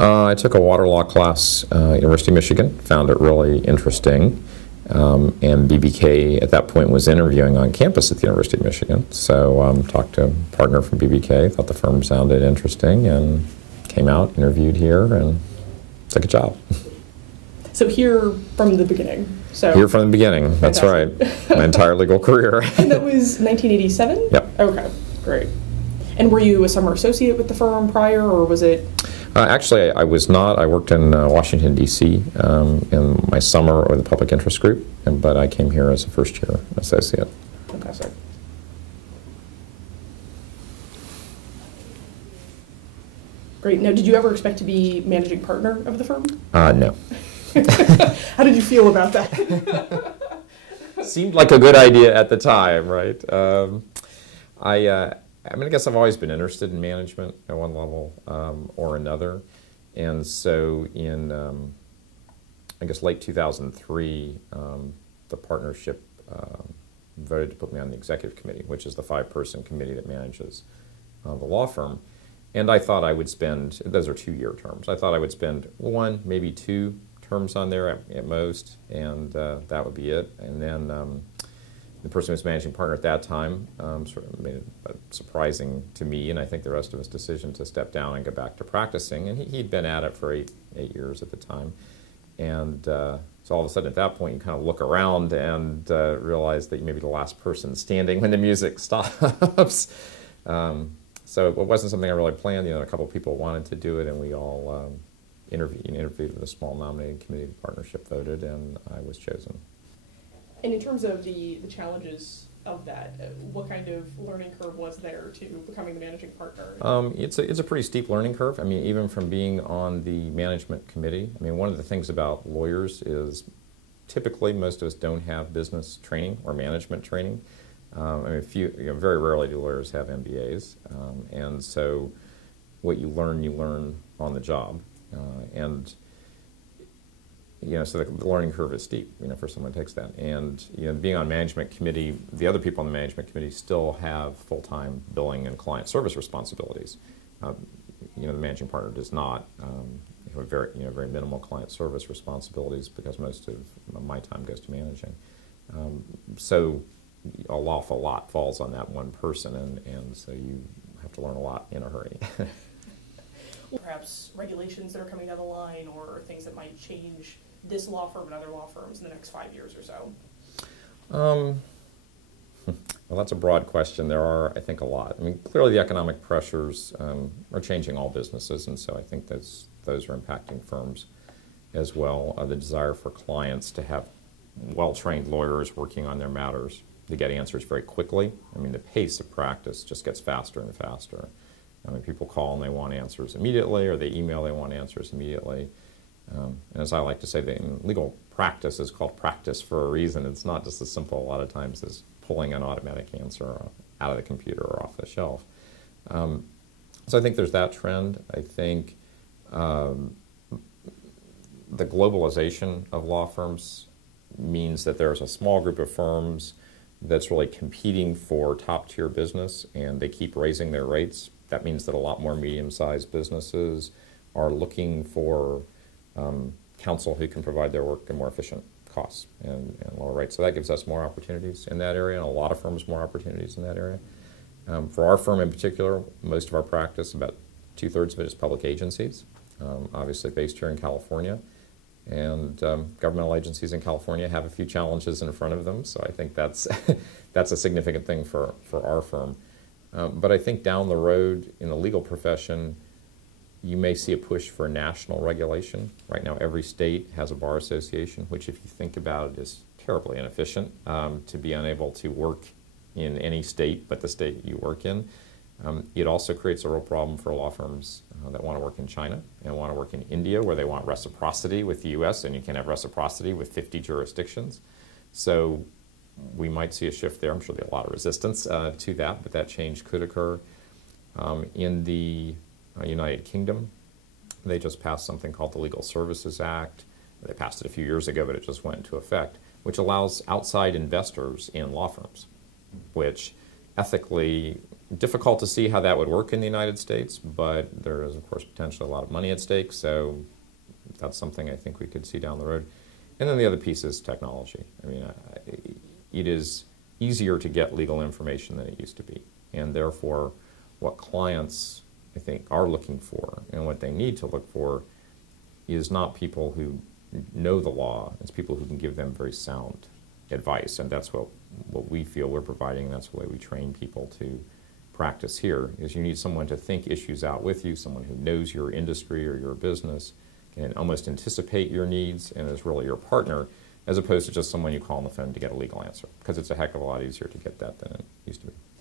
I took a water law class at University of Michigan, found it really interesting, and BBK at that point was interviewing on campus at the University of Michigan. So talked to a partner from BBK, thought the firm sounded interesting, and came out, interviewed here, and took a job. So here from the beginning. So here from the beginning, that's right. My entire legal career. And that was 1987? Yep. Okay, great. And were you a summer associate with the firm prior, or was it? Actually, I was not. I worked in Washington, D.C. In my summer with the public interest group, but I came here as a first-year associate. Fantastic. Great. Now, did you ever expect to be managing partner of the firm? No. How did you feel about that? Seemed like a good idea at the time, right? I mean, I guess I've always been interested in management at one level or another. And so in, I guess, late 2003, the partnership voted to put me on the executive committee, which is the 5-person committee that manages the law firm. And I thought I would spend, those are 2-year terms, I thought I would spend 1, maybe 2 terms on there at most, and that would be it. And then the person who was managing partner at that time sort of made it surprising to me, and I think the rest of us, decision to step down and go back to practicing. And he'd been at it for eight years at the time. And so all of a sudden at that point you kind of look around and realize that you may be the last person standing when the music stops. So it wasn't something I really planned. You know, a couple of people wanted to do it, and we all interviewed with a small nominating committee. The partnership voted, and I was chosen. And in terms of the challenges of that, what kind of learning curve was there to becoming the managing partner? It's a pretty steep learning curve. I mean, even from being on the management committee. I mean, one of the things about lawyers is typically most of us don't have business training or management training. I mean, very rarely do lawyers have MBAs, and so what you learn on the job, and you know, so the learning curve is steep, you know, for someone who takes that. And you know, being on management committee, the other people on the management committee still have full-time billing and client service responsibilities. You know, the managing partner does not. Have very minimal client service responsibilities because most of my time goes to managing. So an awful lot falls on that one person, and so you have to learn a lot in a hurry. Perhaps regulations that are coming down the line, or things that might change this law firm and other law firms in the next 5 years or so? Well, that's a broad question. There are, I think, a lot. I mean, clearly the economic pressures are changing all businesses, and so I think those are impacting firms as well. The desire for clients to have well-trained lawyers working on their matters to get answers very quickly. I mean, the pace of practice just gets faster and faster. I mean, people call and they want answers immediately, or they email, they want answers immediately. And as I like to say, in legal practice is called practice for a reason. It's not just as simple a lot of times as pulling an automatic answer out of the computer or off the shelf. So I think there's that trend. I think the globalization of law firms means that there's a small group of firms that's really competing for top-tier business, and they keep raising their rates. That means that a lot more medium-sized businesses are looking for counsel who can provide their work at more efficient costs and lower rates. So that gives us more opportunities in that area, and a lot of firms more opportunities in that area. For our firm in particular, most of our practice, about 2/3 of it, is public agencies, obviously based here in California. And governmental agencies in California have a few challenges in front of them, so I think that's that's a significant thing for our firm. But I think down the road in the legal profession, you may see a push for national regulation. Right now, every state has a bar association, which, if you think about it, is terribly inefficient to be unable to work in any state but the state you work in. It also creates a real problem for law firms that want to work in China and want to work in India, where they want reciprocity with the U.S., and you can have reciprocity with 50 jurisdictions. So we might see a shift there. I'm sure there'll be a lot of resistance to that, but that change could occur. In the United Kingdom, they just passed something called the Legal Services Act. They passed it a few years ago, but it just went into effect, which allows outside investors in law firms, which ethically Difficult to see how that would work in the United States, but there is, of course, potentially a lot of money at stake, so that's something I think we could see down the road. And then the other piece is technology. I mean, it is easier to get legal information than it used to be, and therefore what clients, I think, are looking for and what they need to look for is not people who know the law, it's people who can give them very sound advice, and that's what we feel we're providing. That's the way we train people to practice here, is you need someone to think issues out with you, someone who knows your industry or your business, can almost anticipate your needs, and is really your partner, as opposed to just someone you call on the phone to get a legal answer, because it's a heck of a lot easier to get that than it used to be.